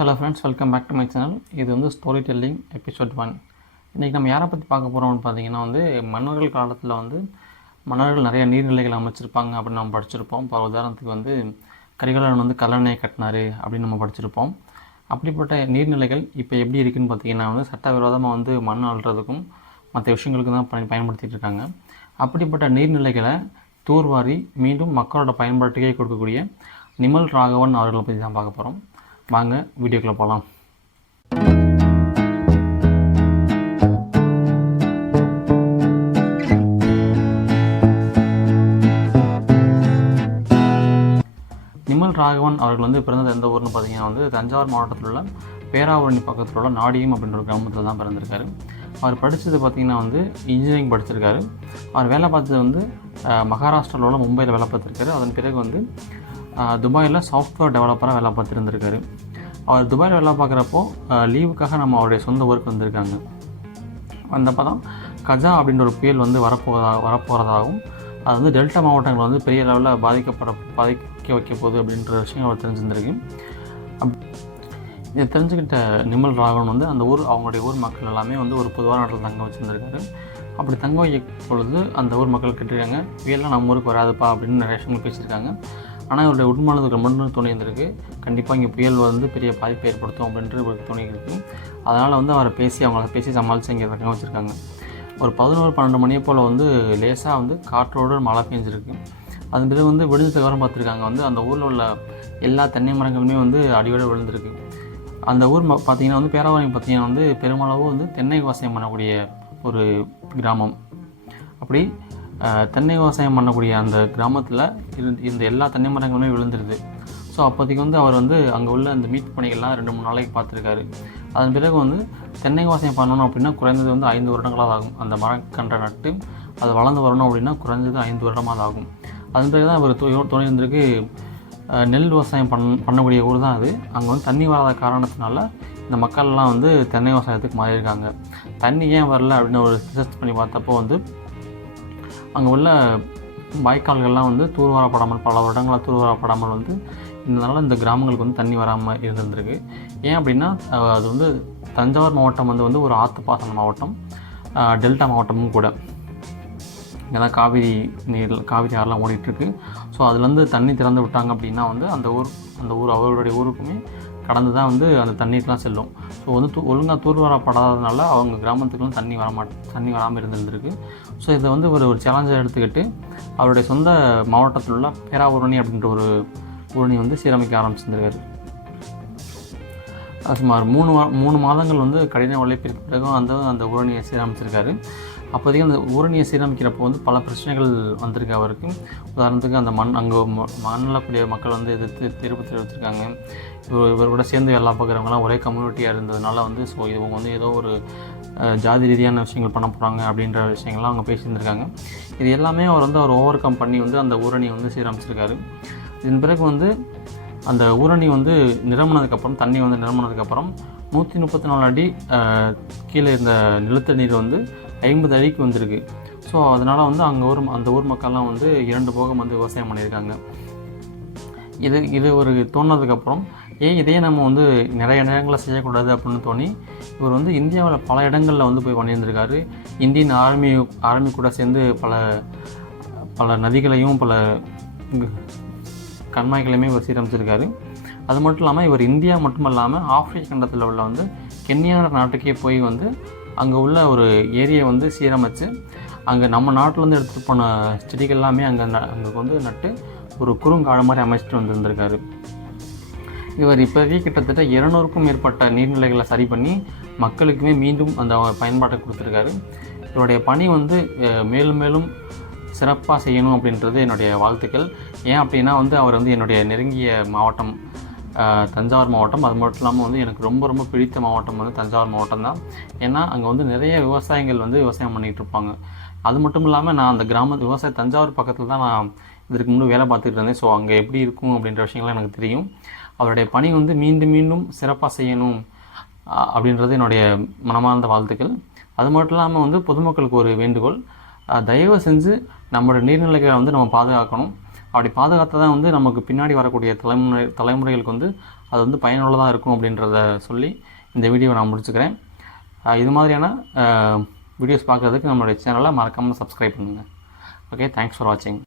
Hello friends, welcome back to my channel. இது வந்து story telling episode 1. இன்றைக்கி நம்ம யாரை பற்றி பார்க்க போகிறோம்னு பார்த்தீங்கன்னா மன்னர்கள் காலத்தில் மன்னர்கள் நிறைய நீர்நிலைகள் அமைச்சிருப்பாங்க அப்படின்னு நம்ம படிச்சிருப்போம். இப்போ உதாரணத்துக்கு கரிகாலன் கல்லணையை கட்டினார் அப்படின்னு நம்ம படிச்சிருப்போம். அப்படிப்பட்ட நீர்நிலைகள் இப்போ எப்படி இருக்குதுன்னு பார்த்தீங்கன்னா சட்டவிரோதமாக மண் அள்ளுறதுக்கும் மற்ற விஷயங்களுக்கும் தான் பயன்படுத்திகிட்டு இருக்காங்க. அப்படிப்பட்ட நீர்நிலைகளை தூர்வாரி மீண்டும் மக்களோட பயன்பாட்டுக்கே கொடுக்கக்கூடிய நிமல் ராகவன் அவர்களை பற்றி தான் பார்க்க போகிறோம். வாங்க வீடியோக்குள்ளே போகலாம். நிமல் ராகவன் அவர்கள் பிறந்தது எந்த ஊர்னு பார்த்தீங்கன்னா தஞ்சாவூர் மாவட்டத்தில் உள்ள பேராவூரணி பக்கத்தில் உள்ள நாடியம் அப்படின்ற ஒரு கிராமத்தில் தான் பிறந்திருக்காரு. அவர் படித்தது பார்த்திங்கன்னா இன்ஜினியரிங் படிச்சிருக்காரு. அவர் வேலை பார்த்தது மகாராஷ்டிராவில் உள்ள மும்பையில் வேலை பார்த்துருக்காரு. அதன் பிறகு துபாயில் சாஃப்ட்வேர் டெவலப்பராக வேலை பார்த்துருந்துருக்காரு. அவர் துபாயில் வேலை பார்க்குறப்போ லீவுக்காக அவருடைய சொந்த ஊருக்கு வந்திருக்காங்க. வந்தப்போ தான் கஜா அப்படின்ற ஒரு புயல் வரப்போகிறதாகவும் அது டெல்டா மாவட்டங்கள் பெரிய லெவலில் பாதிக்க வைக்க போகுது அப்படின்ற விஷயம் அவர் தெரிஞ்சிருந்திருக்கு. இதை தெரிஞ்சுக்கிட்ட நிமல் ராகவன் அந்த அவங்களுடைய ஊர் மக்கள் எல்லாமே ஒரு பொதுவான இடத்துல தங்க வச்சுருந்துருக்காரு. அப்படி தங்க வைக்கும் பொழுது அந்த ஊர் மக்கள் கேட்டிருக்காங்க, புயல்லாம் நம்ம ஊருக்கு வராதுப்பா அப்படின்னு நிறைய விஷயங்கள் பேசியிருக்காங்க. ஆனால் இவருடைய உண்மானதுக்கு மட்டும் தோணி இருந்திருக்கு, கண்டிப்பாக இங்கே புயல் பெரிய பாதிப்பை ஏற்படுத்தும் அப்படின்ட்டு இவருக்கு தோணியிருக்கு. அதனால் அவங்கள பேசி சமாளித்து இங்கே தங்க வச்சுருக்காங்க. ஒரு 11-12 மணியை போல் லேசாக காற்றோடு மழை பெஞ்சிருக்கு. அதன் பிறகு விழுந்ததுக்கப்புறம் பார்த்துருக்காங்க அந்த ஊரில் உள்ள எல்லா தென்னை மரங்களுமே அடியோடு விழுந்திருக்கு. அந்த ஊர் பார்த்திங்கன்னா பேராவூரணி பார்த்திங்கன்னா பெருமளவு தென்னை விவசாயம் பண்ணக்கூடிய ஒரு கிராமம். அப்படி தென்னை விவசாயம் பண்ணக்கூடிய அந்த கிராமத்தில் இந்த எல்லா தென்னை மரங்களுமே விழுந்துருது. ஸோ அப்போதைக்கு அவர் அங்கே உள்ள அந்த மீட்பு பணிகள்லாம் 2-3 நாளைக்கு பார்த்துருக்காரு. அதன் பிறகு தென்னை விவசாயம் பண்ணணும் அப்படின்னா குறைந்தது 5 வருடங்களாக ஆகும். அந்த மரக்கன்றை நட்டு அது வளர்ந்து வரணும் அப்படின்னா குறைஞ்சது 5 வருடமாக ஆகும். அதன் பிறகு தான் அவர் தோணி இருந்திருக்கு, நெல் விவசாயம் பண்ணக்கூடிய ஊர் தான் அது. அங்கே தண்ணி வராத காரணத்தினால இந்த மக்கள்லாம் தென்னை விவசாயத்துக்கு மாறியிருக்காங்க. தண்ணி ஏன் வரல அப்படின்னு ஒரு ரிசர்ச் பண்ணி பார்த்தப்போ அங்கே உள்ள வாய்க்கால்கள்லாம் தூர்வாரப்படாமல் பல வருடங்களாக தூர்வாரப்படாமல் இதனால் இந்த கிராமங்களுக்கு தண்ணி வராமல் இருந்திருக்கு. ஏன் அப்படின்னா அது தஞ்சாவூர் மாவட்டம் ஒரு ஆற்றுப்பாசன மாவட்டம், டெல்டா மாவட்டமும் கூட. இங்கே தான் காவிரி ஆறுலாம் ஓடிட்டுருக்கு. ஸோ அதுலேருந்து தண்ணி திறந்து விட்டாங்க அப்படின்னா அந்த ஊர் அவர்களுடைய ஊருக்குமே கடந்து தான் அந்த தண்ணீர்லாம் செல்லும். ஸோ ஒழுங்காக தூர்வாரப்படாததுனால அவங்க கிராமத்துக்குலாம் தண்ணி வராமல் இருந்திருக்கு. ஸோ இதை ஒரு சேலஞ்சாக எடுத்துக்கிட்டு அவருடைய சொந்த மாவட்டத்தில் உள்ள பேராவூரணி அப்படின்ற ஒரு ஊரணி சீரமைக்க ஆரம்பிச்சிருந்திருக்காரு. சுமார் 3 மாதங்கள் கடின உழைப்பிற்கு பிறகு அந்த ஊரணியை சீரமைச்சிருக்காரு. அப்போதைக்கு அந்த ஊரணியை சீரமைக்கிறப்போ பல பிரச்சனைகள் வந்திருக்கு அவருக்கு. உதாரணத்துக்கு அந்த அங்கே மண்ணக்கூடிய மக்கள் எதிர்ப்பு தெரிவிச்சிருக்காங்க. இவர் கூட சேர்ந்து வேலை பார்க்குறவங்களாம் ஒரே கம்யூனிட்டியாக இருந்ததுனால ஸோ இவங்க ஏதோ ஒரு ஜாதி ரீதியான விஷயங்கள் பண்ண போகிறாங்க அப்படின்ற விஷயங்கள்லாம் அவங்க பேசியிருந்திருக்காங்க. இது எல்லாமே அவர் ஓவர் கம் பண்ணி அந்த ஊரணியை சீரமைச்சிருக்காரு. இதன் பிறகு அந்த ஊரணி நிரம்பினதுக்கப்புறம் தண்ணி நிரம்பினதுக்கப்புறம் 134 அடி கீழே இருந்த நிலத்தடி நீர் 50 அடிக்கு வந்திருக்கு. ஸோ அதனால் அந்த ஊர் மக்கள்லாம் 2 போகம் விவசாயம் பண்ணியிருக்காங்க. இது ஒரு தோணுனதுக்கப்புறம் இதையே நம்ம நிறைய இடங்களில் செய்யக்கூடாது அப்படின்னு தோணி இவர் இந்தியாவில் பல இடங்களில் போய் பண்ணியிருந்திருக்காரு. இந்தியன் ஆர்மி கூட சேர்ந்து பல நதிகளையும் பல கண்மாய்களையுமே இவர் சீரமைச்சிருக்காரு. அது மட்டும் இல்லாமல் இவர் இந்தியா மட்டும் இல்லாமல் ஆப்பிரிக்க கண்டத்தில் உள்ள கென்யா நாட்டுக்கே போய் அங்கே உள்ள ஒரு ஏரியை சீரமைச்சு அங்கே நம்ம நாட்டிலேருந்து எடுத்துகிட்டு போன செடிகள் எல்லாமே அங்கே நட்டு ஒரு குறுங்காடு மாதிரி அமைச்சிட்டு வந்திருந்திருக்காரு. இவர் இப்போதைக்கு கிட்டத்தட்ட 200க்கும் மேற்பட்ட நீர்நிலைகளை சரி பண்ணி மக்களுக்குமே மீண்டும் அந்த பயன்பாட்டை கொடுத்துருக்காரு. இவருடைய பணி மேலும் மேலும் சிறப்பாக செய்யணும் அப்படின்றது என்னுடைய வாழ்த்துக்கள். ஏன் அப்படின்னா அவர் என்னுடைய நெருங்கிய மாவட்டம் தஞ்சாவூர் மாவட்டம். அது மட்டும் இல்லாமல் எனக்கு ரொம்ப ரொம்ப பிடித்த மாவட்டம் தஞ்சாவூர் மாவட்டம் தான். ஏன்னா அங்கே நிறைய விவசாயிகள் விவசாயம் பண்ணிகிட்டு இருப்பாங்க. அது மட்டும் இல்லாமல் நான் அந்த தஞ்சாவூர் பக்கத்தில் தான் நான் இதற்கு முன்பு வேலை பார்த்துட்டு இருந்தேன். ஸோ அங்கே எப்படி இருக்கும் அப்படின்ற விஷயங்கள்லாம் எனக்கு தெரியும். அவருடைய பணி மீண்டும் மீண்டும் சிறப்பாக செய்யணும் அப்படின்றது என்னுடைய மனமார்ந்த வாழ்த்துக்கள். அது மட்டும் இல்லாமல் பொதுமக்களுக்கு ஒரு வேண்டுகோள், தயவு செஞ்சு நம்மளோட நீர்நிலைகளை நம்ம பாதுகாக்கணும். அப்படி பாதுகாத்தா தான் நமக்கு பின்னாடி வரக்கூடிய தலைமுறைகளுக்கு அது வந்து பயனுள்ளதாக இருக்கும் அப்படின்றத சொல்லி இந்த வீடியோவை நான் முடிச்சுக்கிறேன். இது மாதிரியான வீடியோஸ் பார்க்குறதுக்கு நம்மளுடைய சேனலை மறக்காமல் சப்ஸ்கிரைப் பண்ணுங்கள். ஓகே, தேங்க்ஸ் ஃபார் வாட்சிங்.